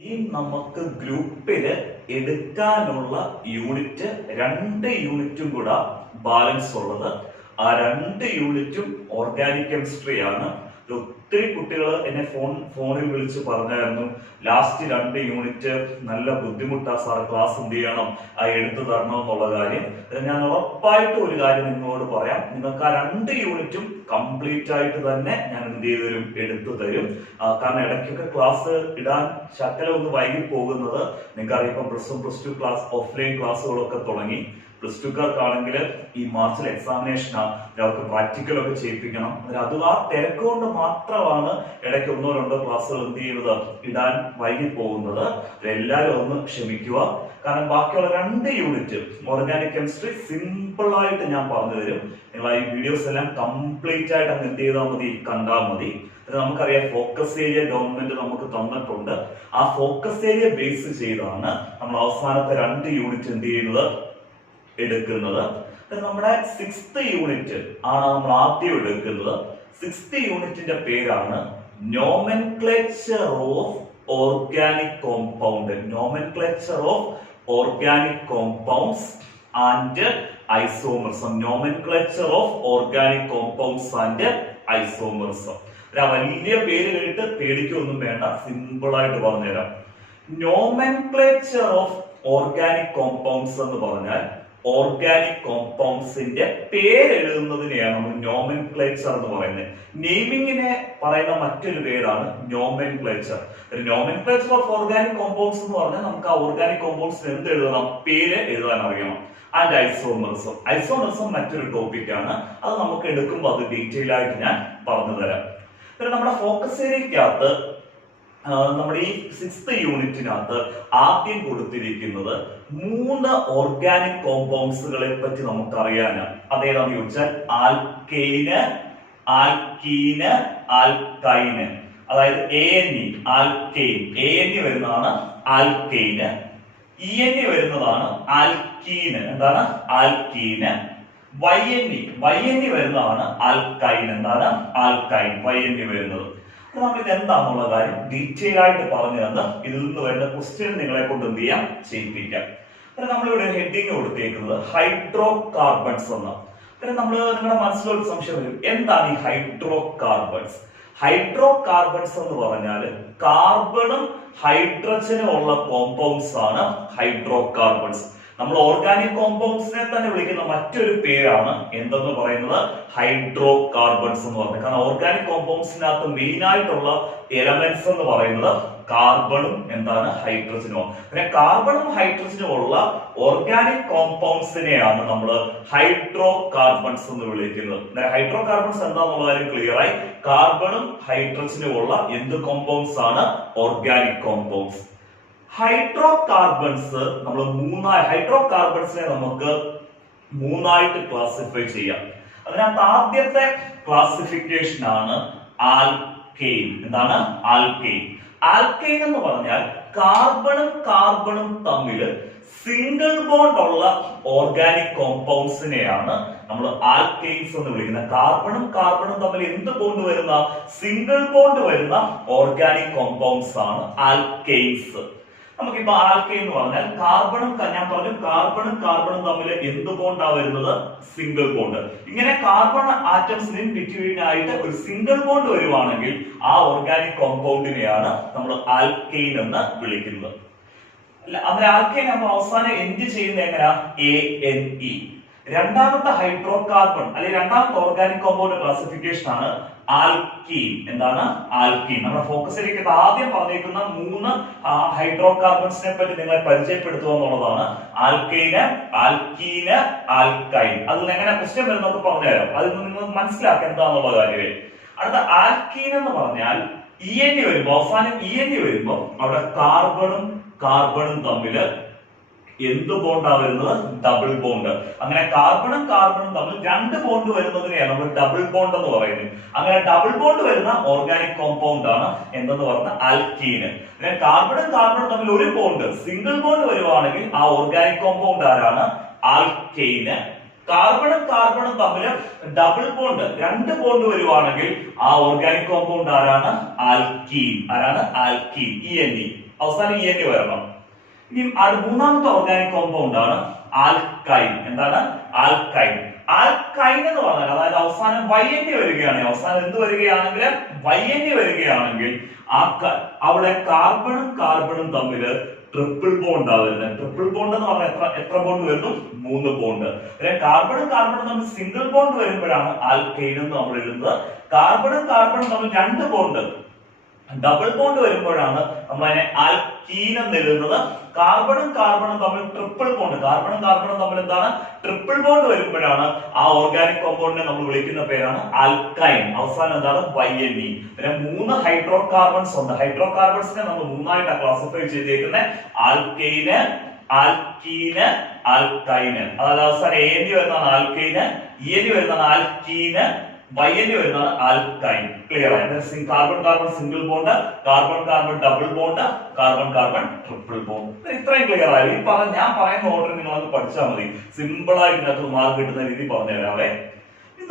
ഇനി നമുക്ക് ഗ്രൂപ്പില് എടുക്കാനുള്ള യൂണിറ്റ് 2 യൂണിറ്റും കൂടെ ബാലൻസ് ഉള്ളത്. ആ 2 യൂണിറ്റും ഓർഗാനിക് കെമിസ്ട്രി ആണ്. ഒത്തിരി കുട്ടികൾ എന്നെ ഫോണിൽ വിളിച്ച് പറഞ്ഞായിരുന്നു, ലാസ്റ്റ് 2 യൂണിറ്റ് നല്ല ബുദ്ധിമുട്ടാ സാർ, ക്ലാസ് എന്ത് ചെയ്യണം, എടുത്തു തരണം എന്നുള്ള കാര്യം. ഞാൻ ഉറപ്പായിട്ടും ഒരു കാര്യം നിങ്ങളോട് പറയാം, നിങ്ങൾക്ക് ആ 2 യൂണിറ്റും കംപ്ലീറ്റ് ആയിട്ട് തന്നെ ഞാൻ എന്ത് ചെയ്തു തരും, എടുത്തു തരും. കാരണം ഇടയ്ക്കൊക്കെ ക്ലാസ് ഇടാൻ ശകലം ഒന്ന് വൈകി പോകുന്നത് നിങ്ങൾക്കറിയാം. ഇപ്പം +1 +2 ക്ലാസ് ഓഫ്ലൈൻ ക്ലാസ്സുകളൊക്കെ തുടങ്ങി. +2 കാർക്കാണെങ്കിൽ ഈ മാർച്ചിൽ എക്സാമിനേഷനാണ്, അവർക്ക് പ്രാക്ടിക്കലൊക്കെ ചെയ്യിപ്പിക്കണം. അത് ആ തിരക്ക് കൊണ്ട് മാത്രമാണ് ഇടയ്ക്ക് 1-2 ക്ലാസ്സുകൾ എന്ത് ചെയ്യുന്നത്, ഇടാൻ വൈകി പോകുന്നത്. എല്ലാവരും ഒന്ന് ക്ഷമിക്കുക. കാരണം ബാക്കിയുള്ള 2 യൂണിറ്റ് ഓർഗാനിക് കെമിസ്ട്രി സിമ്പിൾ ആയിട്ട് ഞാൻ പറഞ്ഞു തരും. നിങ്ങൾ ഈ വീഡിയോസ് എല്ലാം കംപ്ലീറ്റ് ആയിട്ട് അങ്ങ് എന്ത് ചെയ്താൽ മതി, കണ്ടാൽ മതി. നമുക്കറിയാം ഫോക്കസ് ഏരിയ ഗവൺമെന്റ് നമുക്ക് തന്നിട്ടുണ്ട്. ആ ഫോക്കസ് ഏരിയ ബേസ് ചെയ്താണ് നമ്മൾ അവസാനത്തെ 2 യൂണിറ്റ് എന്ത് ചെയ്യുന്നത്, എടുക്കുന്നത്. നമ്മുടെ 6th യൂണിറ്റ് ആണ് നമ്മൾ ആദ്യം എടുക്കുന്നത്. 6th യൂണിറ്റിന്റെ പേരാണ് nomenclature of organic compound. Nomenclature of organic compounds and isomerism. Nomenclature of organic compounds and isomerism. വലിയ പേര് കേട്ട് പേടിക്കൊന്നും വേണ്ട, സിമ്പിൾ ആയിട്ട് പറഞ്ഞുതരാം. നോമെൻക്ലേച്ചർ ഓഫ് ഓർഗാനിക് കോമ്പൗണ്ട്സ് എന്ന് പറഞ്ഞാൽ ഓർഗാനിക് കോമ്പൗണ്ട്സിന്റെ പേരെഴുതുന്നതിനെയാണ് നമ്മൾ നോമെൻക്ലേച്ചർ എന്ന് പറയുന്നത്. നെയിമിങ്ങിനെ പറയുന്ന മറ്റൊരു പേരാണ് nomenclature. Nomenclature of organic compounds എന്ന് പറഞ്ഞാൽ നമുക്ക് ആ ഓർഗാനിക് കോമ്പൗണ്ട്സിന് എന്ത് എഴുതണം, പേര് എഴുതാൻ അറിയണം. And isomerism. ഐസോമർസം മറ്റൊരു ടോപ്പിക്കാണ്, അത് നമുക്ക് എടുക്കുമ്പോൾ അത് ഡീറ്റെയിൽ ആയിട്ട് ഞാൻ പറഞ്ഞു തരാം. പിന്നെ നമ്മുടെ ഫോക്കസ് ഏരിയക്കകത്ത് നമ്മുടെ ഈ 6th യൂണിറ്റിനകത്ത് ആദ്യം കൊടുത്തിരിക്കുന്നത് 3 ഓർഗാനിക് കോമ്പൗണ്ട്സുകളെ പറ്റി നമുക്ക് അറിയാനാണ്. അതേതാണെന്ന് ചോദിച്ചാൽ ആൽക്കെയ്ന്, ആൽക്കീന്, ആൽക്കൈന്. അതായത് ANE ആൽക്കെയ്ൻ, ANE വരുന്നതാണ് ആൽക്കെയ്ന്, ENE വരുന്നതാണ് ആൽക്കീന്, എന്താണ് ആൽക്കീന്. YNE വരുന്നതാണ് ആൽക്കൈൻ, എന്താണ് ആൽക്കൈൻ, YNE വരുന്നത്. നമ്മൾ ഇത് എന്താണെന്നുള്ള കാര്യം ഡീറ്റെയിൽ ആയിട്ട് പറഞ്ഞു തന്ന് ഇതിൽ നിന്ന് വരുന്ന ക്വസ്റ്റ്യൻ നിങ്ങളെ കൊണ്ട് എന്ത് ചെയ്യാം, ചെയ്യിപ്പിക്കാം. നമ്മളിവിടെ ഹെഡിങ് കൊടുത്തേക്കുന്നത് ഹൈഡ്രോ കാർബൺസ് എന്ന്. നിങ്ങളുടെ മനസ്സിലൊരു സംശയം വരും, എന്താണ് ഈ ഹൈഡ്രോ കാർബൺസ്? ഹൈഡ്രോ കാർബൺസ് എന്ന് പറഞ്ഞാൽ കാർബണും ഹൈഡ്രജനും ഉള്ള കോമ്പൗണ്ട്സ് ആണ് ഹൈഡ്രോ കാർബൺസ്. നമ്മൾ ഓർഗാനിക് കോമ്പൗണ്ട്സിനെ തന്നെ വിളിക്കുന്ന മറ്റൊരു പേരാണ് എന്തെന്ന് പറയുന്നത്, ഹൈഡ്രോ കാർബൺസ് എന്ന് പറയുന്നത്. കാരണം ഓർഗാനിക് കോമ്പൗണ്ട്സിനകത്ത് മെയിൻ ആയിട്ടുള്ള എലമെന്റ്സ് എന്ന് പറയുന്നത് കാർബണും എന്താണ് ഹൈഡ്രജനും. പിന്നെ കാർബണും ഹൈഡ്രജനും ഉള്ള ഓർഗാനിക് കോമ്പൗണ്ട്സിനെയാണ് നമ്മൾ ഹൈഡ്രോ കാർബൺസ് എന്ന് വിളിക്കുന്നത്. ഹൈഡ്രോ കാർബൺസ് എന്താണെന്നുള്ള കാര്യം ക്ലിയർ ആയി. കാർബണും ഹൈഡ്രജനും ഉള്ള എന്ത് കോമ്പൗണ്ട്സ് ആണ്, ഓർഗാനിക് കോമ്പൗണ്ട്സ്. ഹൈഡ്രോ കാർബൺസ് നമ്മൾ ഹൈഡ്രോ കാർബൺസിനെ നമുക്ക് 3ആയിട്ട് ക്ലാസിഫൈ ചെയ്യാം. അതിനകത്ത് ആദ്യത്തെ ക്ലാസിഫിക്കേഷൻ ആണ് ആൽക്കെയിൻ. എന്താണ് ആൽക്കെയിൻ? ആൽക്കെയിൻ എന്ന് പറഞ്ഞാൽ കാർബണും തമ്മിൽ സിംഗിൾ ബോണ്ട് ഉള്ള ഓർഗാനിക് കോമ്പൗണ്ട്സിനെയാണ് നമ്മൾ ആൽക്കെയിൻസ് എന്ന് വിളിക്കുന്നത്. കാർബണും തമ്മിൽ എന്ത് ബോണ്ട് വരുന്ന, സിംഗിൾ ബോണ്ട് വരുന്ന ഓർഗാനിക് കോമ്പൗണ്ട്സ് ആണ് ആൽക്കെയിൻസ്. നമുക്കിപ്പോ ആൽക്കെയിൻ എന്ന് പറഞ്ഞാൽ ഞാൻ പറഞ്ഞു കാർബണും തമ്മിൽ എന്ത് ബോണ്ടാ വരുന്നത്, സിംഗിൾ ബോണ്ട്. ഇങ്ങനെ കാർബൺ ആറ്റംസിന് ബിറ്റ്വീൻ ആയിട്ട് ഒരു സിംഗിൾ ബോണ്ട് വരുവാണെങ്കിൽ ആ ഓർഗാനിക് കോമ്പൗണ്ടിനെയാണ് നമ്മൾ ആൽക്കെയിൻ എന്ന് വിളിക്കുന്നത്. അങ്ങനെ ആൽക്കെയിൻ നമ്മൾ അവസാനം എൻഡ് ചെയ്യുന്ന എങ്ങനെയാ, ANE. രണ്ടാമത്തെ ഹൈഡ്രോ കാർബൺ അല്ലെങ്കിൽ രണ്ടാമത്തെ ഓർഗാനിക് കോമ്പൗണ്ട് ക്ലാസിഫിക്കേഷൻ ആണ് ആൽക്കീൻ. എന്താണ് ആൽക്കീൻ? നമ്മുടെ ഫോക്കസ് ഏരിയക്ക് ആദ്യം പറഞ്ഞിരിക്കുന്ന 3 ഹൈഡ്രോ കാർബൺസിനെ പറ്റി നിങ്ങളെ പരിചയപ്പെടുത്തുക എന്നുള്ളതാണ്. Alkyne, ആൽക്കീന്, alkyne. അതിൽ എങ്ങനെ ക്വസ്റ്റ്യൻ വരുന്നൊക്കെ പറഞ്ഞുതരാം, അതിൽ നിന്ന് നിങ്ങൾ മനസ്സിലാക്കുക എന്താണെന്നുള്ള കാര്യമേ. അടുത്ത ആൽക്കീൻ എന്ന് പറഞ്ഞാൽ ENE വരുമ്പോ, അവസാനം ENE വരുമ്പോ അവിടെ കാർബണും തമ്മില് എന്ത് ബോണ്ടാ വരുന്നത്, ഡബിൾ ബോണ്ട്. അങ്ങനെ കാർബണും തമ്മിൽ 2 ബോണ്ട് വരുന്നതിനെയാണ് നമ്മൾ ഡബിൾ ബോണ്ട് എന്ന് പറയുന്നത്. അങ്ങനെ ഡബിൾ ബോണ്ട് വരുന്ന ഓർഗാനിക് കോമ്പൗണ്ട് ആണ് എന്തെന്ന് പറഞ്ഞ ആൽക്കീന്. പിന്നെ കാർബണും തമ്മിൽ ഒരു ബോണ്ട്, സിംഗിൾ ബോണ്ട് വരുവാണെങ്കിൽ ആ ഓർഗാനിക് കോമ്പൗണ്ട് ആരാണ്, ആൽക്കെയിന്. കാർബണും തമ്മിൽ ഡബിൾ ബോണ്ട്, 2 ബോണ്ട് വരുവാണെങ്കിൽ ആ ഓർഗാനിക് കോമ്പൗണ്ട് ആരാണ്, ആൽക്കീൻ. ആരാണ് ആൽക്കീൻ, ENE. അവസാനം EN വരണം. ഇനി മൂന്നാമത്തെ ഓർഗാനിക് കോമ്പൗണ്ട് ആണ് ആൽക്കൈൻ. എന്താണ്? ആൽക്കൈൻ. ആൽക്കൈൻ എന്ന് പറഞ്ഞാൽ അതായത് അവസാനം YN വരികയാണെങ്കിൽ, അവസാനം എന്ത് വരികയാണെങ്കിൽ YN വരികയാണെങ്കിൽ അവിടെ കാർബണും കാർബണും തമ്മിൽ ട്രിപ്പിൾ ബോണ്ട് വരുന്നത്. ട്രിപ്പിൾ ബോണ്ട് എന്ന് പറഞ്ഞാൽ എത്ര ബോണ്ട് വരുന്നു? 3 ബോണ്ട്. കാർബണും കാർബണും തമ്മിൽ സിംഗിൾ ബോണ്ട് വരുമ്പോഴാണ് ആൽക്കൈൻ എന്ന് നമ്മൾ എഴുതുന്നത്. കാർബണും കാർബണും തമ്മിൽ 2 ബോണ്ട്, ഡബിൾ ബോണ്ട് വരുമ്പോഴാണ് നമ്മൾ അതിനെ ആൽക്കീൻ എന്ന് എഴുതുന്നത്. കാർബണും കാർബണും തമ്മിൽ ട്രിപ്പിൾ ബോണ്ട്, കാർബണും കാർബണും തമ്മിൽ എന്താണ്? ട്രിപ്പിൾ ബോണ്ട് വരുമ്പോഴാണ് ആ ഓർഗാനിക് കോമ്പൗണ്ടിനെ നമ്മൾ വിളിക്കുന്ന പേരാണ് ആൽക്കൈൻ. അവസാനം എന്താണ്? YNE. പിന്നെ 3 ഹൈഡ്രോ കാർബൺസ് ഉണ്ട്. ഹൈഡ്രോ കാർബൺസിനെ നമ്മൾ 3ആയിട്ടാണ് ക്ലാസിഫൈ ചെയ്തേക്കുന്നത്. Alkyne, ആൽക്കീന്, alkyne. അതായത് അവസാനം ANE വരുന്നതാണ് ആൽക്കൈന്, EN വരുന്നതാണ് ആൽക്കീന്, YN വരുന്നതാണ് ആൽക്കൈൻ. ക്ലിയർ ആയി? Carbon carbon single bond, carbon carbon double bond, carbon carbon triple bond. ഇത്രയും ക്ലിയർ ആയി? ഞാൻ പറയുന്ന ഓർഡർ നിങ്ങൾ അത് പഠിച്ചാൽ മതി. സിമ്പിൾ ആയിട്ട് ഇതിനകത്ത് മാർക്ക് കിട്ടുന്ന രീതി പറഞ്ഞു തരാവേ.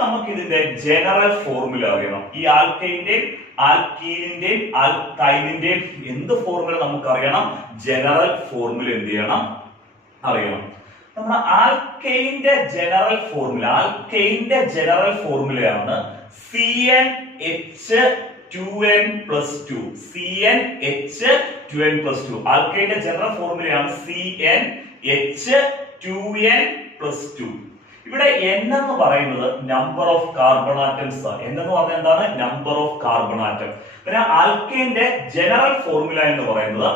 നമുക്ക് ഇതിന്റെ ജനറൽ ഫോർമുല അറിയണം. ഈ ആൽക്കൈന്റെയും ആൽക്കീനിന്റെയും ആൽക്കൈനിന്റെയും എന്ത് ഫോർമുല നമുക്ക് അറിയണം? ജനറൽ ഫോർമുല എന്ത് ചെയ്യണം? അറിയണം. നമ്മുടെ ആൽക്കൈന്റെ general ഫോർമുലയാണ് CnH2n+2. CnH2n+2. ആൽക്കൈന്റെ general ഫോർമുലയാണ് CnH2n+2. ഇവിടെ N എന്ന് പറയുന്നത് number of carbon atoms. N എന്ന് പറഞ്ഞാൽ എന്താണ്? Number of carbon atom. പിന്നെ ആൽക്കൈന്റെ ജനറൽ ഫോർമുല എന്ന് പറയുന്നത്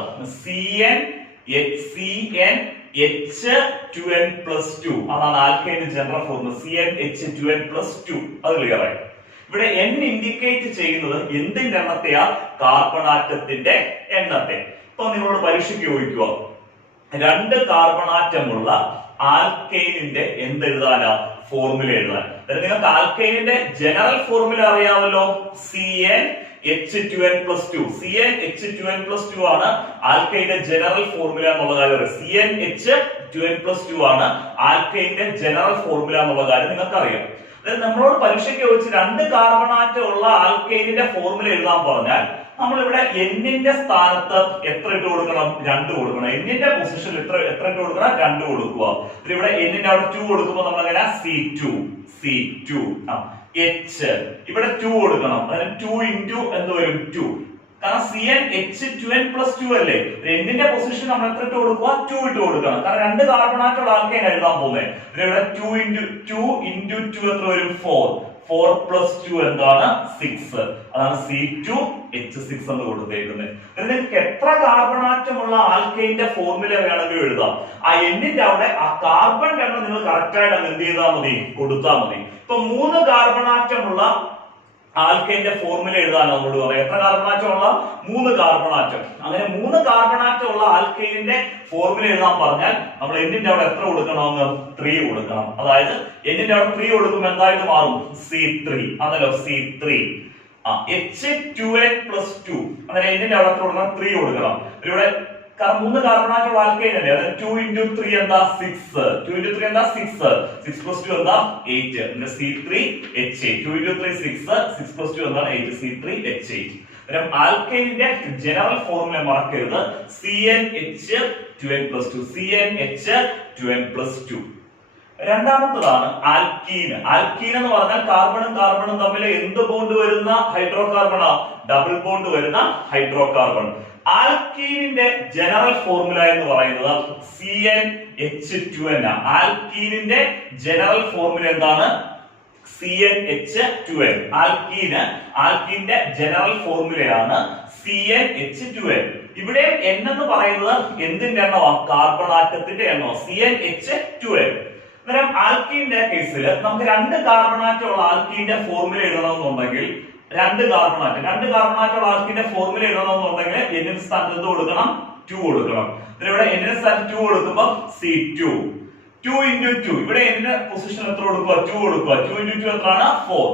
CnH2n+2 അതാണ് ആൽക്കൈന്റെ ജനറൽ ഫോർമുല. CnH2n+2. അത് ക്ലിയർ ആയി? ഇവിടെ N ഇൻഡിക്കേറ്റ് ചെയ്യുന്നത് എന്തിന്റെ എണ്ണത്തെയാ? കാർബൺ ആറ്റത്തിന്റെ എണ്ണത്തെ. ഇപ്പൊ നിങ്ങളോട് പരീക്ഷയ്ക്ക് ചോദിക്കുക, 2 കാർബൺ ആറ്റമുള്ള ആൽക്കൈനിന്റെ എന്തെഴുതാനാ? ഫോർമുല എഴുതാൻ. നിങ്ങൾക്ക് ആൽക്കൈനിന്റെ ജനറൽ ഫോർമുല അറിയാമല്ലോ. CnH2n+2. CnH2n+2 ആണ് ആൽക്കൈന്റെ ജനറൽ ഫോർമുല എന്നുള്ള കാര്യം. CnH2n+2 ആണ് ആൽക്കൈന്റെ ജനറൽ ഫോർമുല എന്നുള്ള കാര്യം നിങ്ങൾക്ക് അറിയാം. നമ്മളോട് പരീക്ഷയ്ക്ക് ചോദിച്ച് 2 കാർബൺ ആറ്റം ഉള്ള ആൽക്കൈനിന്റെ ഫോർമുല എഴുതാൻ പറഞ്ഞാൽ നമ്മളിവിടെ Nന്റെ സ്ഥാനത്ത് എത്ര ഇട്ട് കൊടുക്കണം? 2 കൊടുക്കണം. Nന്റെ പൊസിഷനിൽ എത്ര ഇട്ട് കൊടുക്കണം? 2 കൊടുക്കുക. ഇവിടെ Nന്റെ അവിടെ 2 കൊടുക്കുമ്പോൾ നമ്മൾ എങ്ങനെ? C2 H ഇവിടെ 2 കൊടുക്കണം. അതായത് 2 into എന്ത് വരും? 2. കാരണം CnH2n+2 അല്ലേ? Nന്റെ പൊസിഷൻ നമ്മൾ എത്ര ഇട്ട് കൊടുക്കുക? 2 ഇട്ട് കൊടുക്കണം. കാരണം 2 കാർബൺ ആറ്റമുള്ള ആൽക്കൈൻ എഴുതാൻ പോകുന്നത്. ഇവിടെ 2 into 2 എത്ര വരും? 4. 4+2 എന്താണ്? 6. അതാണ് C2H6 എന്ന് കൊടുത്തേക്കുന്നത്. നിങ്ങൾക്ക് എത്ര കാർബൺ ആറ്റമുള്ള ആൽക്കൈന്റെ ഫോർമുല വേണമെങ്കിലും എഴുതാം. ആ Nന്റെ അവിടെ ആ കാർബൺ എണ്ണം നിങ്ങൾ കറക്റ്റ് ആയിട്ട് എന്ത് ചെയ്താൽ മതി? കൊടുത്താൽ മതി. ഇപ്പൊ 3 കാർബൺ ആറ്റമുള്ള ആൽക്കൈന്റെ ഫോർമുല എഴുതാൻ നമ്മളോട് പറയാം. എത്ര കാർബൺ ആറ്റമുള്ള? 3 carbon atom. അങ്ങനെ 3 കാർബൺ ആറ്റമുള്ള ആൽക്കൈനിന്റെ ഫോർമുല എഴുതാൻ പറഞ്ഞാൽ നമ്മൾ Nന്റെ അവിടെ എത്ര കൊടുക്കണമെന്ന്? 3 കൊടുക്കണം. അതായത് Nന്റെ അവിടെ 3 കൊടുക്കുമ്പോൾ എന്തായിട്ട് മാറും? C3 ആണല്ലോ. C3 H2n+2. അങ്ങനെ Nന്റെ അവിടെ എത്ര കൊടുക്കണം? 3 കൊടുക്കണം. ഇവിടെ 3 കാർബൺ ആറ്റമുള്ള ആൽക്കൈൻ അല്ലേ? അതായത് 2 into 3 എന്താ? 6. 2 into 3 എന്താ? 6. 6+2 എന്താ? 8. പിന്നെ C3H8. 2 into 3 6. 6+2 എന്താണ്? 8. C3H8. ആൽക്കൈനിന്റെ ജനറൽ ഫോർമുല മറക്കരുത്. CnH2n+2. CnH2n+2. രണ്ടാമത്തതാണ് ആൽക്കീൻ. ആൽക്കീൻ എന്ന് പറഞ്ഞാൽ കാർബണും കാർബണും തമ്മിൽ എന്ത് ബോണ്ട് വരുന്ന ഹൈഡ്രോ കാർബണാ? ഡബിൾ ബോണ്ട് വരുന്ന ഹൈഡ്രോ കാർബൺ. ആൽക്കീനിന്റെ ജനറൽ ഫോർമുല എന്ന് പറയുന്നത് CnH2n. ആൽക്കീനിന്റെ ജനറൽ ഫോർമുല എന്താണ്? CnH2n. ആൽക്കീന്റെ ജനറൽ ഫോർമുലയാണ് CnH2n. ഇവിടെ N എന്ന് പറയുന്നത് എന്തിന്റെ എണ്ണമാണ്? കാർബൺ ആറ്റത്തിന്റെ എണ്ണമാണ്. CnH2n. അന്നേരം ആൽക്കീന്റെ കേസിൽ നമുക്ക് 2 കാർബൺ ആറ്റമുള്ള ആൽക്കീന്റെ ഫോർമുല എഴുതണമെന്നുണ്ടെങ്കിൽ 2 കാർബൺ ആറ്റമുള്ള ആൽക്കീന്റെ ഫോർമുല എഴുതണമെന്നുണ്ടെങ്കിൽ N സ്ഥാനത്ത് എന്ത് കൊടുക്കണം? 2 കൊടുക്കണം. ഇവിടെ N സ്ഥാനത്ത് 2 കൊടുക്കുമ്പോൾ C2. 2 into 2. ഇവിടെ Nന്റെ പൊസിഷൻ എത്ര കൊടുക്കുക? 2 കൊടുക്കുക. 2 into 2 എത്രയാണ്? 4.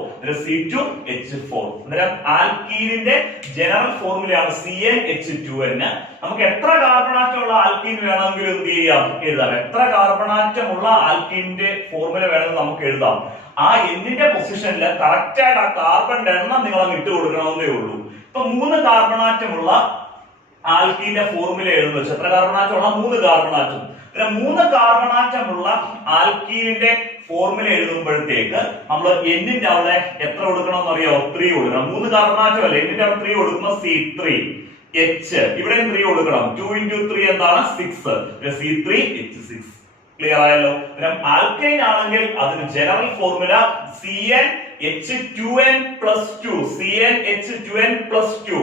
C2H4. അന്നേരം ആൽക്കീനിന്റെ ജനറൽ ഫോർമുലയാണ് CnH2n. നമുക്ക് എത്ര കാർബൺ ആറ്റമുള്ള ആൽക്കീൻ വേണമെങ്കിലും എന്ത് ചെയ്യാം? എഴുതാം. എത്ര കാർബൺ ആറ്റമുള്ള ആൽക്കീനിന്റെ ഫോർമുല വേണമെങ്കിൽ നമുക്ക് എഴുതാം. ആ Nന്റെ പൊസിഷനിൽ കറക്റ്റ് ആയിട്ട് ആ കാർബൺ എണ്ണം നിങ്ങൾ അങ്ങ് ഇട്ട് കൊടുക്കണമെന്നേ ഉള്ളൂ. ഇപ്പൊ 3 കാർബൺ ആറ്റമുള്ള ആൽക്കീന്റെ ഫോർമുല എഴുതുന്നത് വെച്ചാൽ എത്ര കാർബൺ ആറ്റം? 3 carbon atom. പിന്നെ 3 കാർബൺ ആറ്റമുള്ള ആൽക്കീനിന്റെ ഫോർമുല എഴുതുമ്പോഴത്തേക്ക് നമ്മൾ എന്നിന്റെ അവിടെ എത്ര കൊടുക്കണം എന്നറിയോ? 3 കൊടുക്കണം. 3 കാർബൺ ആറ്റം അല്ലേ, എന്നിന്റെ അവിടെ 3 കൊടുക്കുമ്പോൾ C3 H, ഇവിടെ 3 കൊടുക്കണം. 2 into 3 എന്താണ്? 6. C3H6. ക്ലിയർ ആയല്ലോ? ആൽക്കൈൻ ആണെങ്കിൽ അതിന് general formula CnH2n+2. CnH2n+2.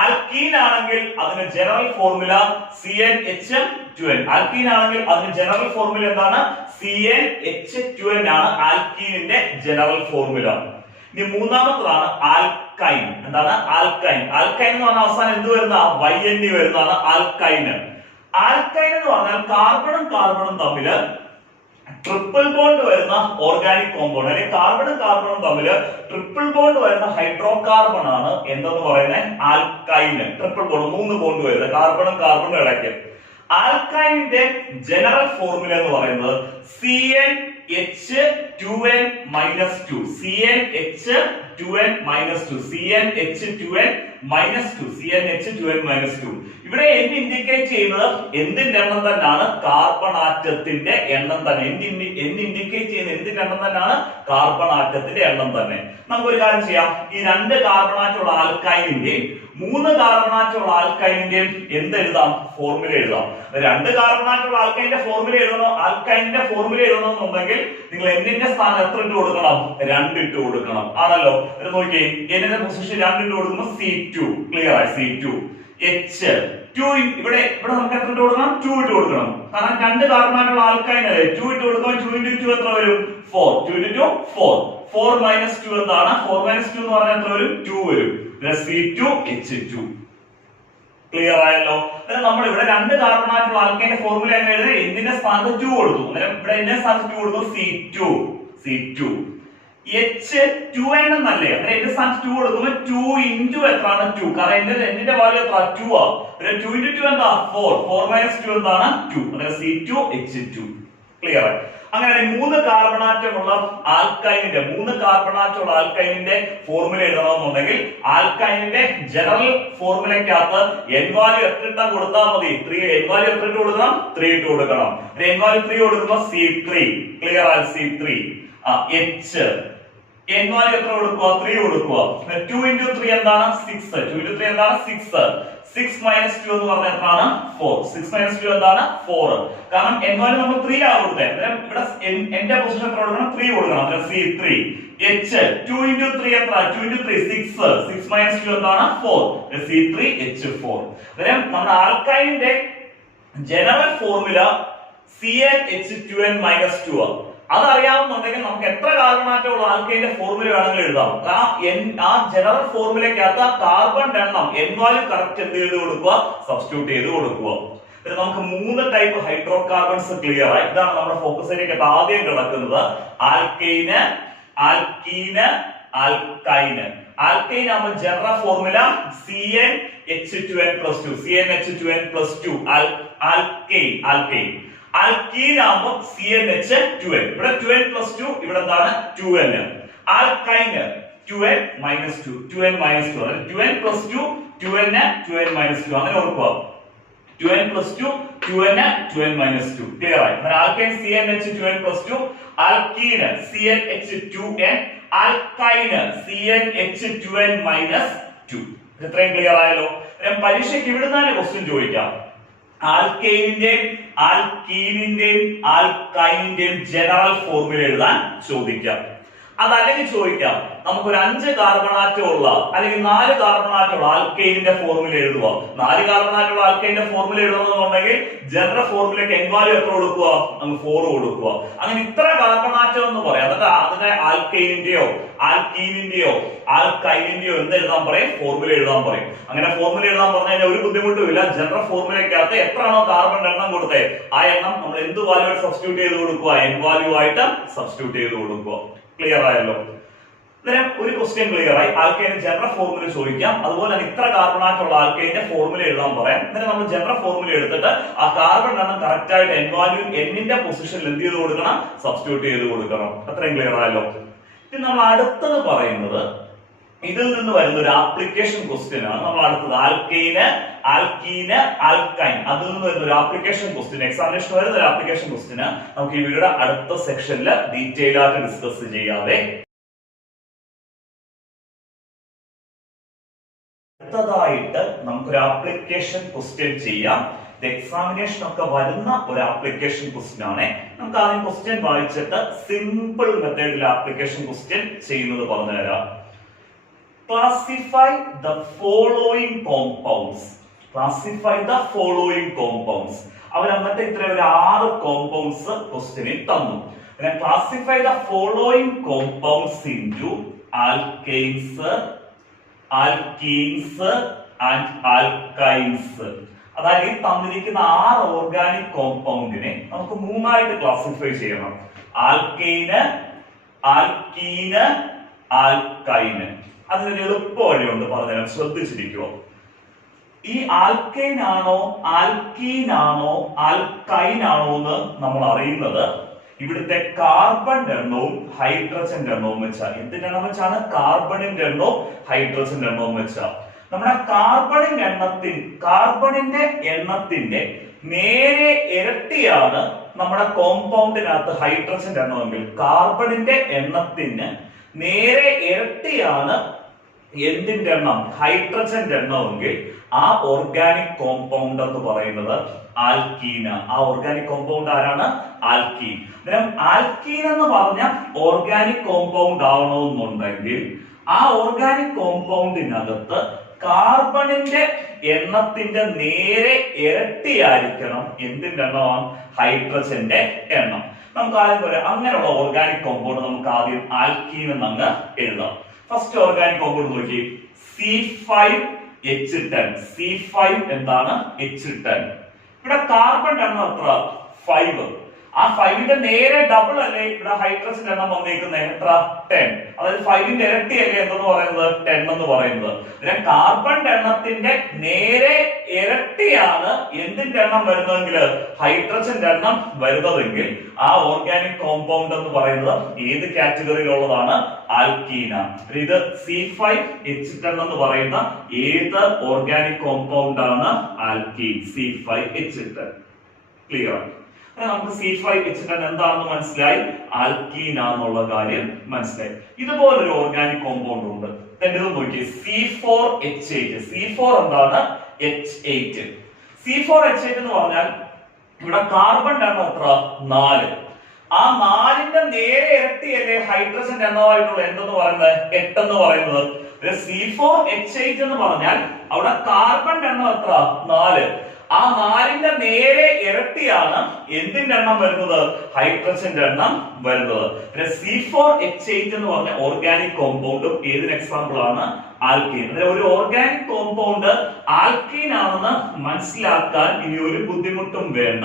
Alkene ആണെങ്കിൽ അതിന് ജനറൽ ഫോർമുല CnH2n. ആൽക്കീൻ ആണെങ്കിൽ അതിന് ജനറൽ ഫോർമുല എന്താണ്? CnH2n ആണ് ആൽക്കീനിന്റെ ജനറൽ ഫോർമുല. ഇനി മൂന്നാമത്തതാണ് ആൽക്കൈൻ. എന്താണ് ആൽക്കൈൻ? ആൽക്കൈൻ എന്ന് പറഞ്ഞാൽ അവസാനം എന്ത് വരുന്ന? YN വരുന്നതാണ് ആൽക്കൈൻ. ആൽക്കൈൻ എന്ന് പറഞ്ഞാൽ കാർബണും കാർബണും തമ്മിൽ ട്രിപ്പിൾ ബോണ്ട് വരുന്ന ഓർഗാനിക് കോമ്പൗണ്ട്, അല്ലെങ്കിൽ കാർബണും കാർബണും തമ്മിൽ ട്രിപ്പിൾ ബോണ്ട് വരുന്ന ഹൈഡ്രോ കാർബൺ ആണ് എന്തെന്ന് പറയുന്നത്? ആൽക്കൈന്. ട്രിപ്പിൾ ബോണ്ട് 3 ബോണ്ട് വരുന്നത് കാർബണും കാർബണും ഇടയ്ക്ക്. ആൽക്കൈനിന്റെ ജനറൽ ഫോർമുല എന്ന് പറയുന്നത് CnH2n-2. CnH2n-2. ഇവിടെ n ഇൻഡിക്കേറ്റ് ചെയ്യുന്നത് എന്തിന്റെ എണ്ണം തന്നെയാണ്? കാർബൺ ആറ്റത്തിന്റെ എണ്ണം തന്നെ. n ഇൻഡിക്കേറ്റ് ചെയ്യുന്നത് എന്തിന്റെ എണ്ണം തന്നെയാണ്? കാർബൺ ആറ്റത്തിന്റെ എണ്ണം തന്നെ. നമുക്കൊരു കാര്യം ചെയ്യാം. ഈ 2 കാർബൺ ആറ്റമുള്ള ആൽക്കൈനിന്റെയും 3 കാർബൺ ആറ്റമുള്ള ആൽക്കൈനിന്റെയും എന്ത് എഴുതാം? ഫോർമുല എഴുതാം. 2 കാർബൺ ആറ്റമുള്ള ആൽക്കൈനിന്റെ ഫോർമുല എഴുതണമെന്നുണ്ടെങ്കിൽ നിങ്ങൾ എന്നിന്റെ സ്ഥാനം എത്ര ഇട്ട് കൊടുക്കണം? 2 ഇട്ട് കൊടുക്കണം. ആണല്ലോ? നോക്കിയേ, എന്നിന്റെ പൊസിഷൻ 2 ഇട്ട് കൊടുക്കുമ്പോൾ C2. ക്ലിയർ ആയി? C2 H 2 ഇവിടെ നമുക്ക് എത്ര ഇട്ട് കൊടുക്കണം? 2 ഇട്ട് കൊടുക്കണം. കാരണം 2 കാർബൺ ആറ്റമുള്ള ആൽക്കൈൻ അല്ലേ? 2 ഇട്ട് കൊടുക്കുമ്പോൾ 2 into 2 എത്ര വരും? 4. 2 into 4. 4 minus 2 എന്താണ്? 4 minus 2 എന്ന് പറഞ്ഞാൽ എത്ര വരും? 2 വരും. C2H2. ക്ലിയർ ആയല്ലോ? നമ്മൾ ഇവിടെ 2 കാർബൺ ആറ്റമുള്ള ആൽക്കൈന്റെ ഫോർമുല എങ്ങനെ എഴുതി? എന്നിന്റെ സ്ഥാനത്ത് 2 കൊടുത്തു. അന്നേരം ഇവിടെ എന്നിന്റെ സ്ഥാനത്ത് 2 കൊടുത്തു. C2. H2n എന്നല്ലേ? അന്നേരം എന്റെ സ്ഥാനത്ത് 2 കൊടുക്കുമ്പോൾ 2 into എത്രയാണ്? 2. കാരണം എന്നിന്റെ വാല്യൂ എത്ര? 2 ആ. 2 into 2 എന്താ? 4. 4 minus 2 എന്താണ്? 2. അന്നേരം C2H2. ക്ലിയർ ആയി? അങ്ങനെ 3 കാർബൺ ആറ്റമുള്ള ആൽക്കൈനിന്റെ ഫോർമുല എഴുതണമെന്നുണ്ടെങ്കിൽ ആൽക്കൈനിന്റെ ജനറൽ ഫോർമുലക്കകത്ത് n വാല്യൂ എത്ര ഇട്ടാ കൊടുത്താൽ മതി? 3. n വാല്യൂ എത്ര ഇട്ട് കൊടുക്കണം? 3 ഇട്ട് കൊടുക്കണം. n വാല്യൂ 3 കൊടുക്കുമ്പോൾ C3. ക്ലിയർ ആയി? C3. H n വാല്യൂ എത്ര കൊടുക്കുക? 3 കൊടുക്കുക. 2 into 3 എന്താണ്? 6. 2 into 3 എന്താണ്? 6. 6 minus 2 എന്ന് പറഞ്ഞാൽ എത്രയാണ്? 4. 6 minus 2 എന്താണ്? 4. കാരണം n വാല്യൂ നമ്മൾ 3 ആ കൊടുത്തേ. അന്നേരം ഇവിടെ എന്റെ പൊസിഷൻ എത്ര കൊടുക്കണം? 3 കൊടുക്കണം. അന്നേരം C3. H 2 into 3 എത്ര? 2 into 3 6. 6 minus 2 എന്താണ്? 4. C3H4. അന്നേരം നമ്മുടെ ആൽക്കൈനിന്റെ ജനറൽ ഫോർമുല CnH2n-2 ആണ്. അതറിയാവുന്നുണ്ടെങ്കിൽ നമുക്ക് എത്ര കാർബൺ ആറ്റമുള്ള ആൽക്കൈന്റെ ഫോർമുല വേണമെങ്കിലും എഴുതാം. ആ ജനറൽ ഫോർമുലക്കകത്ത് കാർബൺ എണ്ണം n വാല്യൂ കറക്റ്റ് എന്ത് ചെയ്ത് കൊടുക്കുക? സബ്സ്റ്റിറ്റ്യൂട്ട് ചെയ്ത് കൊടുക്കുക. നമുക്ക് 3 ടൈപ്പ് ഹൈഡ്രോ കാർബൺസ് ക്ലിയർ ആയി. ഇതാണ് നമ്മുടെ ഫോക്കസ് ഏരിയക്കകത്ത് ആദ്യം കിടക്കുന്നത്. Alkyne, ആൽക്കീന്, alkyne. ആൽക്കൈൻ ആകുമ്പോൾ general formula CnH2n+2. CnH2n+2. Alkyne. Alkene ആകുമ്പോൾ CnH2n. ഇവിടെ 2n+2, ഇവിടെ എന്താണ്? 2n. Alkyne 2n-2. 2n-2. 2n+2, 2n, 2n-2. അങ്ങനെ ഓർക്കുക. 2n+2, 2n, 2n-2. ക്ലിയർ ആയി? Alkyne CnH2n+2, ആൽക്കീന് CnH2n, alkyne CnH2n-2. ഇത്രയും ക്ലിയർ ആയല്ലോ? പരീക്ഷയ്ക്ക് ഇവിടുന്നാണ് ക്വസ്റ്റ്യൻ ചോദിക്കാം. ആൽക്കൈനിന്റെയും ആൽക്കൈനിന്റെയും ജനറൽ ഫോർമുല എഴുതാൻ ചോദിക്കാം. അതല്ലെങ്കിൽ ചോദിക്കാം, നമുക്കൊരു 5 കാർബൺ ആറ്റമുള്ള അല്ലെങ്കിൽ 4 കാർബൺ ആറ്റമുള്ള ആൽക്കൈനിന്റെ ഫോർമുല എഴുതുക. 4 കാർബൺ ആറ്റമുള്ള ആൽക്കൈനിന്റെ ഫോർമുല എഴുതണമെന്നുണ്ടെങ്കിൽ ജനറൽ ഫോർമുലക്ക് n വാല്യൂ എത്ര കൊടുക്കുക? നമുക്ക് 4 കൊടുക്കുക. അങ്ങനെ ഇത്ര കാർബൺ ആറ്റം എന്ന് പറയാം. എന്നിട്ട് അതിനെ ആൽക്കൈനിന്റെയോ ആൽക്കീനിന്റെയോ ആൽക്കൈനിന്റെയോ എന്ത് എഴുതാൻ പറയും? ഫോർമുല എഴുതാൻ പറയും. അങ്ങനെ ഫോർമുല എഴുതാൻ പറഞ്ഞു കഴിഞ്ഞാൽ ഒരു ബുദ്ധിമുട്ടുമില്ല. ജനറൽ ഫോർമുലക്കകത്ത് എത്രയാണോ കാർബൺ എണ്ണം കൊടുത്തേ ആ എണ്ണം നമ്മൾ എന്ത് വാല്യൂ ആയിട്ട് സബ്സ്റ്റിറ്റ്യൂട്ട് ചെയ്ത് കൊടുക്കുക? n വാല്യൂ ആയിട്ട് സബ്സ്റ്റിറ്റ്യൂട്ട് ചെയ്ത് കൊടുക്കുക. ക്ലിയർ ആയല്ലോ? ഒരു ക്വസ്റ്റ്യൻ ക്ലിയർ ആയി. ആൽക്കൈന്റെ ജനറൽ ഫോർമുല ചോദിക്കാം. അതുപോലെ തന്നെ ഇത്ര കാർബൺ ആറ്റുള്ള ആൽക്കൈന്റെ ഫോർമുല എഴുതാൻ പറയാം. എന്നിട്ട് നമ്മൾ ജനറൽ ഫോർമുല എടുത്തിട്ട് ആ കാർബൺ എണ്ണം കറക്റ്റ് ആയിട്ട് n വാല്യൂ എന്നിന്റെ പൊസിഷനിൽ എന്ത് ചെയ്ത് കൊടുക്കണം? സബ്സ്റ്റിറ്റ്യൂട്ട് ചെയ്ത് കൊടുക്കണം. അത്രയും ക്ലിയർ ആയല്ലോ? ഇനി നമ്മൾ അടുത്തത് പറയുന്നത് ഇതിൽ നിന്ന് വരുന്ന ഒരു ആപ്ലിക്കേഷൻ ക്വസ്റ്റ്യൻ ആണ്. നമ്മൾ അടുത്തത് ആൽക്കൈന് ആൽക്കീന്, ആൽക്കൈൻ. അതിൽ നിന്ന് വരുന്ന ഒരു ആപ്ലിക്കേഷൻ ക്വസ്റ്റ്യൻ, എക്സാമിനേഷൻ വരുന്ന ഒരു ആപ്ലിക്കേഷൻ ക്വസ്റ്റ്യന് നമുക്ക് ഈ വീഡിയോയുടെ അടുത്ത സെക്ഷനിൽ ഡീറ്റെയിൽ ആയിട്ട് ഡിസ്കസ് ചെയ്യാതെ. അടുത്തതായിട്ട് നമുക്കൊരു ആപ്ലിക്കേഷൻ ക്വസ്റ്റ്യൻ ചെയ്യാം. എക്സാമിനേഷൻ ഒക്കെ വരുന്ന ഒരു ആപ്ലിക്കേഷൻ ക്വസ്റ്റ്യൻ ആണ്. നമുക്ക് ആദ്യം ക്വസ്റ്റ്യൻ വായിച്ചിട്ട് സിമ്പിൾ മെത്തേഡിൽ ആപ്ലിക്കേഷൻ ക്വസ്റ്റ്യൻ ചെയ്യുന്നത് പറഞ്ഞു തരാം. Classify the following compounds. Classify the following compounds. അവർ എന്നിട്ട് ഇത്ര ഒരു 6 കോമ്പൗണ്ട്സ് ക്വസ്റ്റ്യനിൽ തന്നു. Classify the following compounds into alkanes, alkenes and alkynes. അതായത് ഈ തന്നിരിക്കുന്ന 6 ഓർഗാനിക് കോമ്പൗണ്ടിനെ നമുക്ക് 3 ആയിട്ട് ക്ലാസിഫൈ ചെയ്യണം. ആൽക്കെയ്ന്, ആൽക്കീന്, ആൽക്കൈന്. അതിനൊരു എളുപ്പ വഴിയുണ്ട് പറഞ്ഞുതരാം, ശ്രദ്ധിച്ചിരിക്കുമോ? ഈ ആൽക്കെയിൻ ആണോ ആൽക്കീൻ ആണോ ആൽക്കൈൻ ആണോ എന്ന് നമ്മൾ അറിയുന്നത് ഇവിടുത്തെ കാർബണിന്റെ എണ്ണവും ഹൈഡ്രജന്റെ എണ്ണവും വെച്ചാൽ. എന്തിന്റെ എണ്ണം വെച്ചാണ്? കാർബണിന്റെ എണ്ണവും ഹൈഡ്രജന്റെ എണ്ണവും വെച്ചാൽ. നമ്മുടെ കാർബണിന്റെ എണ്ണത്തിന്റെ നേരെ ഇരട്ടിയാണ് നമ്മുടെ കോമ്പൗണ്ടിനകത്ത് ഹൈഡ്രജന്റെ എണ്ണമെങ്കിൽ, കാർബണിന്റെ എണ്ണത്തിന് നേരെ ഇരട്ടിയാണ് എന്തിന്റെ എണ്ണം? ഹൈഡ്രജന്റെ എണ്ണമെങ്കിൽ ആ ഓർഗാനിക് കോമ്പൗണ്ട് എന്ന് പറയുന്നത് ആൽക്കീന. ആ ഓർഗാനിക് കോമ്പൗണ്ട് ആരാണ്? ആൽക്കീൻ. അന്നേരം ആൽക്കീൻ എന്ന് പറഞ്ഞ ഓർഗാനിക് കോമ്പൗണ്ട് ആവണമെന്നുണ്ടെങ്കിൽ ആ ഓർഗാനിക് കോമ്പൗണ്ടിനകത്ത് കാർബണിന്റെ എണ്ണത്തിന്റെ നേരെ ഇരട്ടിയായിരിക്കണം എന്തിന്റെ എണ്ണമാണ്? ഹൈഡ്രജന്റെ എണ്ണം. നമുക്ക് ആദ്യം പറയാം, അങ്ങനെയുള്ള ഓർഗാനിക് കോമ്പൗണ്ട് നമുക്ക് ആദ്യം ആൽക്കീൻ എന്നങ്ങ് എഴുതാം. ഫസ്റ്റ് ഓർഗാനിക് കോമ്പൗണ്ട് നോക്കി, C5H10. C5 എന്താണ്? H10. ഇവിടെ കാർബൺ എണ്ണം എത്ര? 5. ആ 5ന്റെ നേരെ ഡബിൾ അല്ലേ ഇവിടെ ഹൈഡ്രജൻ എണ്ണം വന്നേക്കുന്നത്? എത്ര? 10. അതായത് 5ന്റെ ഇരട്ടി അല്ലേ എന്തെന്ന് പറയുന്നത്? 10 എന്ന് പറയുന്നത്. കാർബൺ എണ്ണത്തിന്റെ നേരെ ഇരട്ടിയാണ് എന്തിന്റെ എണ്ണം വരുന്നതെങ്കിൽ? ഹൈഡ്രജന്റെ എണ്ണം വരുന്നതെങ്കിൽ ആ ഓർഗാനിക് കോമ്പൗണ്ട് എന്ന് പറയുന്നത് ഏത് കാറ്റഗറിയിലുള്ളതാണ്? ആൽക്കീന. ഇത് C5H10 എന്ന് പറയുന്ന ഏത് ഓർഗാനിക് കോമ്പൗണ്ട് ആണ്? ആൽക്കീൻ. C5H10. ക്ലിയർ? നമുക്ക് C5H10 എന്താണെന്ന് മനസ്സിലായി, ആൽക്കീൻ ആണെന്നുള്ള കാര്യം മനസ്സിലായി. ഇതുപോലൊരു ഓർഗാനിക് കോമ്പൗണ്ട് ഉണ്ട്. ഇത് നോക്കി, C4H8. C4 എന്താണ്? H8. C4H8 എന്ന് പറഞ്ഞാൽ ഇവിടെ കാർബൺ എണ്ണം എത്ര? 4. ആ 4ന്റെ നേരെ ഇരട്ടിയല്ലേ ഹൈഡ്രജന്റെ എണ്ണമായിട്ടുള്ള എന്തെന്ന് പറയുന്നത്? 8 എന്ന് പറയുന്നത്. C4H8 എന്ന് പറഞ്ഞാൽ അവിടെ കാർബൺ എണ്ണം എത്ര? 4. ആ 4ന്റെ നേരെ ഇരട്ടിയാണ് എന്തിന്റെ എണ്ണം വരുന്നത്? ഹൈഡ്രജന്റെ എണ്ണം വരുന്നത്. C4H8 എന്ന് പറഞ്ഞ ഓർഗാനിക് കോമ്പൗണ്ടും ഏതിന് എക്സാമ്പിൾ ആണ്? ആൽക്കീൻ. ഒരു ഓർഗാനിക് കോമ്പൗണ്ട് ആൽക്കീൻ ആണെന്ന് മനസ്സിലാക്കാൻ ഇനി ഒരു ബുദ്ധിമുട്ടും വേണ്ട.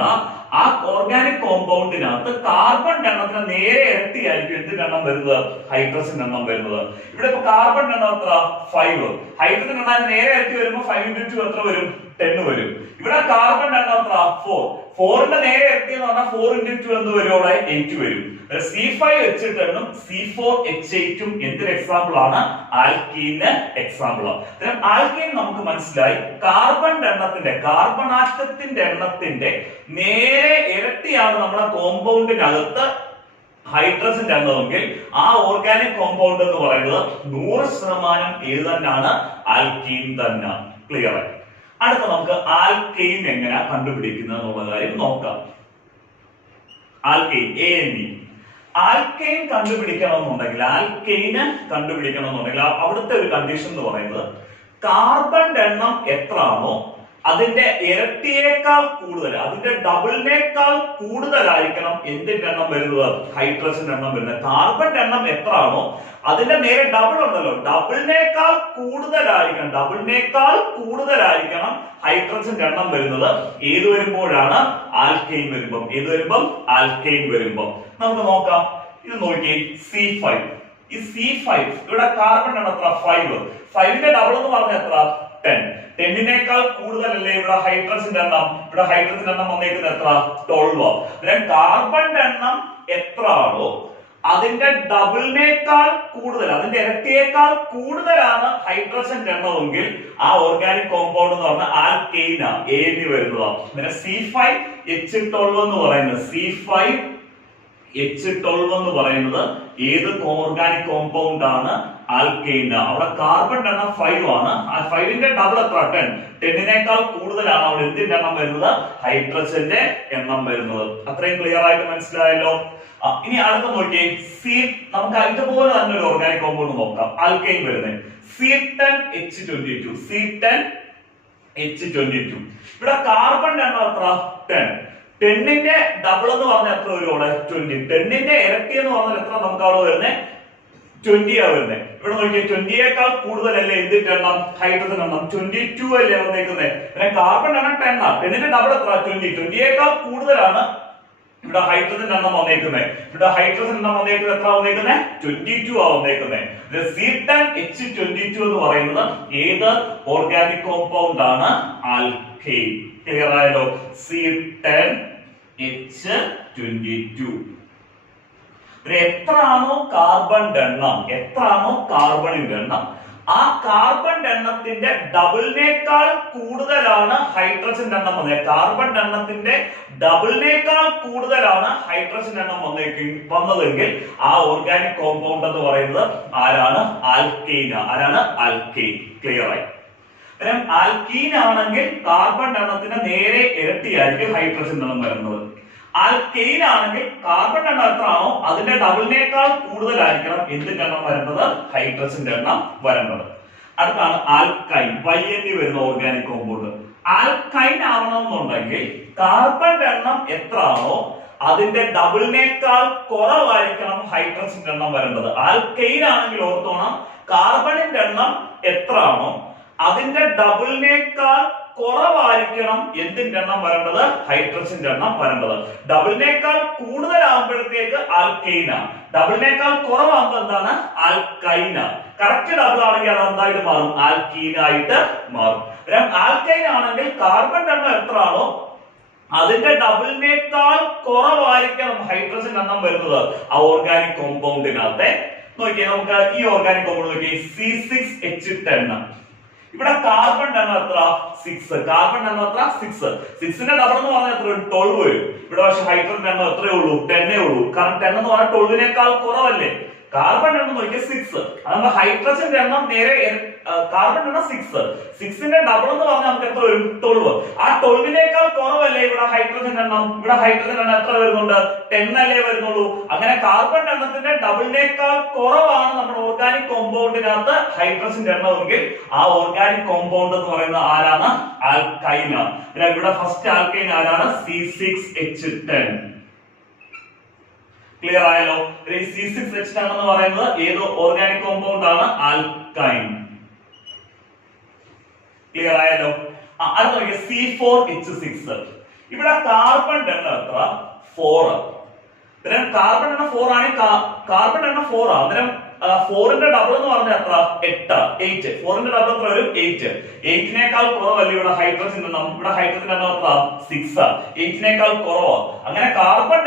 ആ ഓർഗാനിക് കോമ്പൗണ്ടിനകത്ത് കാർബൺ എണ്ണത്തിന് നേരെ ഇരട്ടിയായിരിക്കും എന്തിന്റെ എണ്ണം വരുന്നത്? ഹൈഡ്രജൻ എണ്ണം വരുന്നത്. ഇവിടെ ഇപ്പൊ കാർബൺ എണ്ണം എത്ര? 5. ഹൈഡ്രജൻ എണ്ണം നേരെ ഇരട്ടി വരുമ്പോൾ 5 × 2 എത്ര വരും? 10 വരും. ഇവിടെ കാർബൺ എണ്ണം എത്ര? 4. 4ന്റെ നേരെ ഇരട്ടി എന്ന് പറഞ്ഞാൽ 4 × 2 എന്ത് വരും? അവിടെ 8 വരും. C5H10 C4H8 എന്തൊരു എക്സാമ്പിൾ ആണ്? ആൽക്കീന് എക്സാമ്പിൾ ആണ്. ആൽക്കീൻ നമുക്ക് മനസ്സിലായി, കാർബൺ എണ്ണത്തിന്റെ, കാർബൺ ആറ്റത്തിന്റെ എണ്ണത്തിന്റെ നേരെ ഇരട്ടിയാണ് നമ്മുടെ കോമ്പൗണ്ടിനകത്ത് ഹൈഡ്രജന്റെ എണ്ണമെങ്കിൽ ആ ഓർഗാനിക് കോമ്പൗണ്ട് എന്ന് പറയുന്നത് 100% ഏത് തന്നെയാണ്? ആൽക്കീൻ തന്നെ. ക്ലിയർ ആയി? അടുത്ത നമുക്ക് ആൽക്കെയിൻ എങ്ങനെ കണ്ടുപിടിക്കുന്നത് എന്നുള്ള കാര്യം നോക്കാം. Alkane, ANE. ആൽക്കെയിൻ കണ്ടുപിടിക്കണമെന്നുണ്ടെങ്കിൽ, ആൽക്കെയിന് കണ്ടുപിടിക്കണമെന്നുണ്ടെങ്കിൽ അവിടുത്തെ ഒരു കണ്ടീഷൻ എന്ന് പറയുന്നത് കാർബൺ എണ്ണം എത്രയാണോ അതിന്റെ ഇരട്ടിയേക്കാൾ കൂടുതൽ, അതിന്റെ ഡബിളിനേക്കാൾ കൂടുതലായിരിക്കണം എന്തിന്റെ എണ്ണം വരുന്നത്? ഹൈഡ്രജൻ എണ്ണം വരുന്നത്. കാർബൺ എണ്ണം എത്രയാണോ അതിന്റെ നേരെ ഡബിൾ ഉണ്ടല്ലോ, ഡബിളിനേക്കാൾ കൂടുതലായിരിക്കണം ഹൈഡ്രജന്റെ എണ്ണം വരുന്നത്. ഏത് വരുമ്പോഴാണ്? ആൽക്കെയിൻ വരുമ്പം. ഏത് വരുമ്പം? ആൽക്കെയിൻ വരുമ്പം. നമുക്ക് നോക്കാം. ഇത് നോക്കി, C5. ഈ C5 ഇവിടെ കാർബൺ എണ്ണം എത്ര? 5. 5ന്റെ ഡബിൾ എന്ന് പറഞ്ഞാൽ എത്ര? 10. 10നേക്കാൾ കൂടുതലല്ലേ ഇവിടെ ഹൈഡ്രജന്റെ എണ്ണം? ഇവിടെ ഹൈഡ്രജന്റെ എണ്ണം വന്നേക്കുന്നത് എത്ര? 12. കാർബൺ എണ്ണം എത്ര ആണോ അതിന്റെ ഡബിളിനേക്കാൾ കൂടുതൽ, അതിന്റെ ഇരട്ടിയേക്കാൾ കൂടുതലാണ് ഹൈഡ്രജന്റെ എണ്ണമെങ്കിൽ ആ ഓർഗാനിക് കോമ്പൗണ്ട് എന്ന് പറഞ്ഞാൽ ആൽക്കെയിൻ എനി വരുന്നതാണ്. പിന്നെ C5H12 എന്ന് പറയുന്നത് C5H12 എന്ന് പറയുന്നത് ഏത് ഓർഗാനിക് കോമ്പൗണ്ട് ആണ്? ആൽക്കെയിൻ. അവിടെ കാർബൺ എണ്ണം 5 ആണ്. ആ 5ന്റെ ഡബിൾ എത്ര? 10. 10നേക്കാൾ കൂടുതലാണ് അവിടെ എന്തിന്റെ എണ്ണം വരുന്നത്? ഹൈഡ്രജന്റെ എണ്ണം വരുന്നത്. അത്രയും ക്ലിയർ ആയിട്ട് മനസ്സിലായല്ലോ. ഇനി അടുത്ത നോക്കിയേ, നമുക്ക് ഇതുപോലെ തന്നെ ഒരു ഓർഗാനിക് കോമ്പൗണ്ട് നോക്കാം. ആൽക്കെയിൻ വരുന്നത് C10H22. C10H22. ഇവിടെ കാർബൺ എണ്ണം എത്ര? 10. 10ന്റെ ഡബിൾ എന്ന് പറഞ്ഞാൽ എത്ര വരും അവിടെ? 20. 10ന്റെ ഇരട്ടി എന്ന് പറഞ്ഞാൽ എത്ര നമുക്ക് അവിടെ വരുന്നത്? 20 ആ വരുന്നത്. ഇവിടെ നോക്കിയാൽ 20യേക്കാൾ കൂടുതലല്ലേ എന്തിന്റെ എണ്ണം? ഹൈഡ്രജൻ എണ്ണം. 22 അല്ലേ വന്നേക്കുന്നത്. പിന്നെ കാർബൺ എണ്ണം 10 ആണ്. 10ന്റെ ഡബിൾ എത്ര? 20. 20യേക്കാൾ കൂടുതലാണ് ഇവിടെ ഹൈഡ്രജൻ എണ്ണം വന്നേക്കുന്നത്. ഇവിടെ ഹൈഡ്രജൻ എണ്ണം വന്നേക്കുന്നത് എത്ര വന്നേക്കുന്നത്? 22 ആ വന്നേക്കുന്നത്. C10H22 എന്ന് പറയുന്നത് ഏത് ഓർഗാനിക് കോമ്പൗണ്ട് ആണ്? ആൽക്കെയിൻ. ക്ലിയർ ആയല്ലോ? C10H22. എത്രയാണോ കാർബണിന്റെ എണ്ണം, ആ കാർബൺ എണ്ണത്തിന്റെ ഡബിളിനേക്കാൾ കൂടുതലാണ് ഹൈഡ്രജൻ എണ്ണം വന്നത്. കാർബൺ എണ്ണത്തിന്റെ ഡബിളിനേക്കാൾ കൂടുതലാണ് ഹൈഡ്രജൻ എണ്ണം വന്നതെങ്കിൽ ആ ഓർഗാനിക് കോമ്പൗണ്ട് എന്ന് പറയുന്നത് ആരാണ്? ആൽക്കെയിൻ. ആരാണ്? ആൽക്കെയിൻ. ക്ലിയർ ആയി? ആൽക്കീൻ ആണെങ്കിൽ കാർബൺ എണ്ണത്തിന് നേരെ ഇരട്ടിയായിരിക്കും ഹൈഡ്രജൻ എണ്ണം വരുന്നത്. ആൽക്കെയിൻ ആണെങ്കിൽ കാർബൺ എണ്ണം എത്രയാണോ അതിന്റെ ഡബിളിനേക്കാൾ കൂടുതലായിരിക്കണം എന്തിന്റെ എണ്ണം വരുന്നത്? ഹൈഡ്രജന്റെ എണ്ണം വരുന്നത്. അടുത്താണ് ആൽക്കൈൻ. YNE വരുന്ന ഓർഗാനിക് കോമ്പൗണ്ട്. ആൽക്കൈൻ ആവണമെന്നുണ്ടെങ്കിൽ കാർബൺ എണ്ണം എത്രയാണോ അതിന്റെ ഡബിളിനേക്കാൾ കുറവായിരിക്കണം ഹൈഡ്രജന്റെ എണ്ണം വരേണ്ടത്. ആൽക്കെയിൻ ആണെങ്കിൽ ഓർത്തോണം, കാർബണിന്റെ എണ്ണം എത്രയാണോ അതിന്റെ ഡബിളിനേക്കാൾ കുറവായിരിക്കണം എന്തിന്റെ എണ്ണം വരേണ്ടത്? ഹൈഡ്രജന്റെ എണ്ണം വരേണ്ടത്. ഡബിളിനേക്കാൾ കൂടുതലാകുമ്പോഴത്തേക്ക് ആൽക്കെയിൻ, ഡബിളിനേക്കാൾ കുറവാകുമ്പോൾ എന്താണ്? ആൽക്കൈൻ. കറക്റ്റ് ഡബിൾ ആണെങ്കിൽ അത് എന്തായിട്ട് മാറും? ആൽക്കീൻ ആയിട്ട് മാറും. ആൽക്കൈൻ ആണെങ്കിൽ കാർബൺ എണ്ണം എത്രയാണോ അതിന്റെ ഡബിളിനേക്കാൾ കുറവായിരിക്കണം ഹൈഡ്രജൻ എണ്ണം വരുന്നത് ആ ഓർഗാനിക് കോമ്പൗണ്ടിനകത്തെ. നോക്കിയേ, നമുക്ക് ഈ ഓർഗാനിക് കോമ്പൗണ്ട് നോക്കിയേ, C6H10. ഇവിടെ കാർബൺ എണ്ണം എത്ര? 6. കാർബൺ എണ്ണം എത്ര? 6. 6ന്റെ ഡബിൾ എന്ന് പറഞ്ഞാൽ എത്ര? 12 വരും. ഇവിടെ പക്ഷെ ഹൈഡ്രജൻ എണ്ണം എത്രയേ ഉള്ളൂ? 10 ഉള്ളൂ. കാരണം 10 എന്ന് പറഞ്ഞാൽ 12നേക്കാൾ കുറവല്ലേ. കാർബൺ എണ്ണം നോക്കിയാൽ 6. അതായത് ഹൈഡ്രജന്റെ എണ്ണം നേരെ കാർബൺ എണ്ണം 6. 6ന്റെ ഡബിൾ എന്ന് പറഞ്ഞാൽ നമുക്ക് എത്ര വരും? 12. ആ 12നേക്കാൾ കുറവല്ലേ ഇവിടെ ഹൈഡ്രജൻ എണ്ണം? ഇവിടെ ഹൈഡ്രജൻ എണ്ണം എത്ര വരുന്നുണ്ട്? 10 അല്ലേ വരുന്നുള്ളൂ. അങ്ങനെ കാർബൺ എണ്ണത്തിന്റെ ഡബിളിനേക്കാൾ കുറവാണ് നമ്മുടെ ഓർഗാനിക് കോമ്പൗണ്ടിനകത്ത് ഹൈഡ്രജന്റെ എണ്ണമെങ്കിൽ ആ ഓർഗാനിക് കോമ്പൗണ്ട് എന്ന് പറയുന്നത് ആരാണ്? ആൽക്കൈൻ. ഇവിടെ ഫസ്റ്റ് ആൽക്കൈൻ ആരാണ്? C6H10. ക്ലിയർ ആയല്ലോ? C6H10 എന്ന് പറയുന്നത് ഏത് ഓർഗാനിക് കോമ്പൗണ്ട് ആണ്? ആൽക്കൈൻ. ക്ലിയർ ആയല്ലോ? അടുത്ത C4H6. ഇവിടെ കാർബൺ എണ്ണം എത്ര? 4. കാർബൺ എണ്ണം 4 ആണ്. കാർബൺ എണ്ണം 4 ആണ്. അന്നേരം 4ന്റെ ഡബിൾ എന്ന് പറഞ്ഞാൽ എത്ര? 8. 4ന്റെ ഡബിൾ എത്ര വരും? 8. 8നേക്കാൾ കുറവല്ലേ ഇവിടെ ഹൈഡ്രജൻ എണ്ണം? ഇവിടെ ഹൈഡ്രജൻ എണ്ണം എത്ര? 6. 8നേക്കാൾ കുറവാണ്. അങ്ങനെ കാർബൺ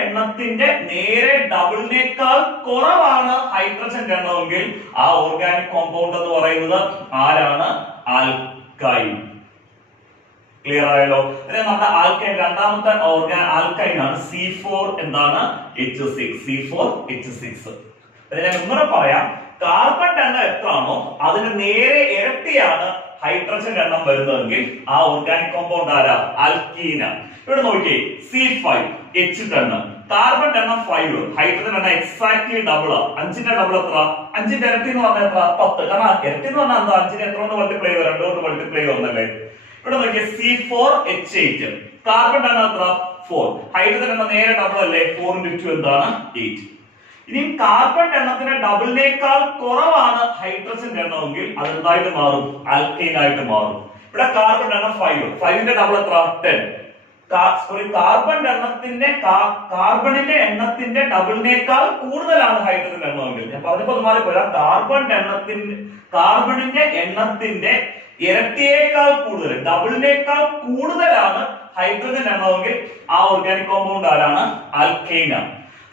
എണ്ണത്തിന്റെ നേരെ ഡബിളിനേക്കാൾ കുറവാണ് ഹൈഡ്രജന്റെ എണ്ണമെങ്കിൽ ആ ഓർഗാനിക് കോമ്പൗണ്ട് എന്ന് പറയുന്നത് ആരാണ്? ആൽക്കൈൻ. ക്ലിയർ ആയല്ലോ? നമ്മുടെ ആൽക്കൈൻ രണ്ടാമത്തെ ആൽക്കൈൻ ആണ് C4 എന്താണ്? H6. C4H6. ഞാൻ ഒന്നുകൂടെ പറയാം, കാർബൺ എണ്ണം എത്രയാണോ അതിന് നേരെ ഇരട്ടിയാണ് ഹൈഡ്രജൻ എണ്ണം വരുന്നതെങ്കിൽ ആ ഓർഗാനിക് കോമ്പൗണ്ട് ആരാ? ആൽക്കീന. ഇവിടെ നോക്കിയേ, C5H10. കാർബൺ എണ്ണം 5, ഹൈഡ്രജൻ എണ്ണം എക്സാക്ട്ലി ഡബിൾ. 5ന്റെ ഡബിൾ എത്ര? 5ന്റെ ഇരട്ടി എന്ന് പറഞ്ഞാൽ എത്ര? 10. കാരണം ഇരട്ടി എന്ന് പറഞ്ഞാൽ എന്താ? 5നെ എത്ര കൊണ്ട് മൾട്ടിപ്ലൈ ചെയ്യുക? 2 കൊണ്ട് മൾട്ടിപ്ലൈ ചെയ്യുന്നല്ലേ. ഇവിടെ നോക്കിയേ, C4H8. കാർബൺ എണ്ണം എത്ര? 4. ഹൈഡ്രജൻ എണ്ണം നേരെ ഡബിൾ അല്ലേ? 4 × 2 എന്താണ്? 8. ഇനി കാർബൺ എണ്ണത്തിന്റെ ഡബിളിനേക്കാൾ കുറവാണ് ഹൈഡ്രജൻ എണ്ണമെങ്കിൽ അത് എന്തായിട്ട് മാറും? ആൽക്കൈൻ ആയിട്ട് മാറും. ഇവിടെ കാർബൺ എണ്ണം 5. 5ന്റെ ഡബിൾ എത്ര? 10. കാർബണിന്റെ എണ്ണത്തിന്റെ ഡബിളിനേക്കാൾ കൂടുതലാണ് ഹൈഡ്രജൻ എണ്ണമെങ്കിൽ. ഞാൻ പറഞ്ഞപ്പോ അത് മാറിപ്പോയാ. കാർബണിന്റെ എണ്ണത്തിന്റെ ഇരട്ടിയേക്കാൾ കൂടുതൽ, ഡബിളിനേക്കാൾ കൂടുതലാണ് ഹൈഡ്രജൻ എണ്ണമെങ്കിൽ ആ ഓർഗാനിക് കോമ്പൗണ്ട് ആരാണ്? ആൽക്കൈൻ.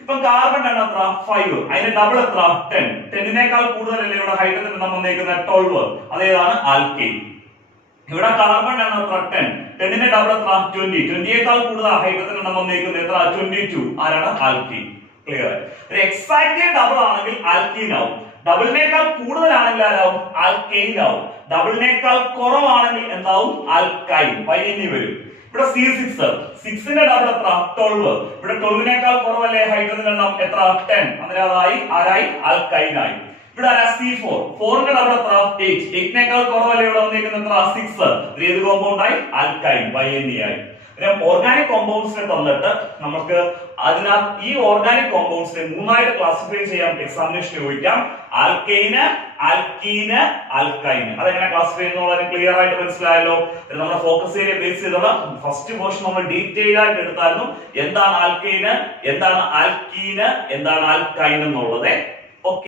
ഇപ്പൊ കാർബൺ ആണ് എത്ര 5, അതിന്റെ ഡബിൾ എത്ര 10, 10നേക്കാൾ കൂടുതലല്ലേ ഇവിടെ ഹൈഡ്രജൻ എണ്ണം വന്നേക്കുന്നത് 12, അതേതാണ് ആൽക്കെയിൻ. ഇവിടെ കാർബൺ ആണ് എത്ര 10, 10ന്റെ ഡബിൾ എത്ര 20, 20യേക്കാൾ കൂടുതൽ ഹൈഡ്രജൻ എണ്ണം വന്നേക്കുന്നത് എത്ര 22, ആരാണ് ആൽക്കെയിൻ. ക്ലിയർ. ഒരു എക്സാക്ട്ലി ഡബിൾ ആണെങ്കിൽ ആൽക്കീൻ ആവും, ഡബിളിനേക്കാൾ കൂടുതലാണെങ്കിൽ ആരാവും ആൽക്കെയിൻ ആവും, ഡബിളിനേക്കാൾ കുറവാണെങ്കിൽ എന്താവും ആൽക്കൈൻ, പൈനി വരും. ഇവിടെ C6, 6ന്റെ ഡബിൾ എത്ര 12, ഇവിടെ 12നേക്കാൾ കുറവല്ലേ ഹൈഡ്രജൻ എണ്ണം എത്ര 10, അങ്ങനെ അതായി ആരായി ആൽക്കൈൻ ആയി. ഇവിടെ ആരാ C4, 4ന്റെ ഡബിൾ എത്ര 8, 8നേക്കാൾ കുറവല്ലേ ഇവിടെ വന്നിരിക്കുന്നത് എത്ര 6, ഏത് കോമ്പൗണ്ട് ആയി ആൽക്കൈൻ, പൈനി ആയി. ഓർഗാനിക് കോമ്പൗണ്ട്സിനെ തന്നിട്ട് നമുക്ക് അതിനകത്ത് ഈ ഓർഗാനിക് കോമ്പൗണ്ട്സിനെ മൂന്നായിട്ട് ക്ലാസിഫൈ ചെയ്യാൻ എക്സാമിനേഷൻ ചോദിക്കാം. ആൽക്കെയിന്, ആൽക്കീന്, ആൽക്കൈന്. അതെങ്ങനെ ക്ലാസിഫൈ ചെയ്യുന്നത് ക്ലിയർ ആയിട്ട് മനസ്സിലായല്ലോ. നമ്മുടെ ഫോക്കസ് ഏരിയ ബേസ് ചെയ്തുള്ള ഫസ്റ്റ് പോർഷൻ നമ്മൾ ഡീറ്റെയിൽ ആയിട്ട് എടുത്തായിരുന്നു. എന്താണ് ആൽക്കെയിന്, എന്താണ് ആൽക്കീന്, എന്താണ് ആൽക്കൈൻ എന്നുള്ളത്.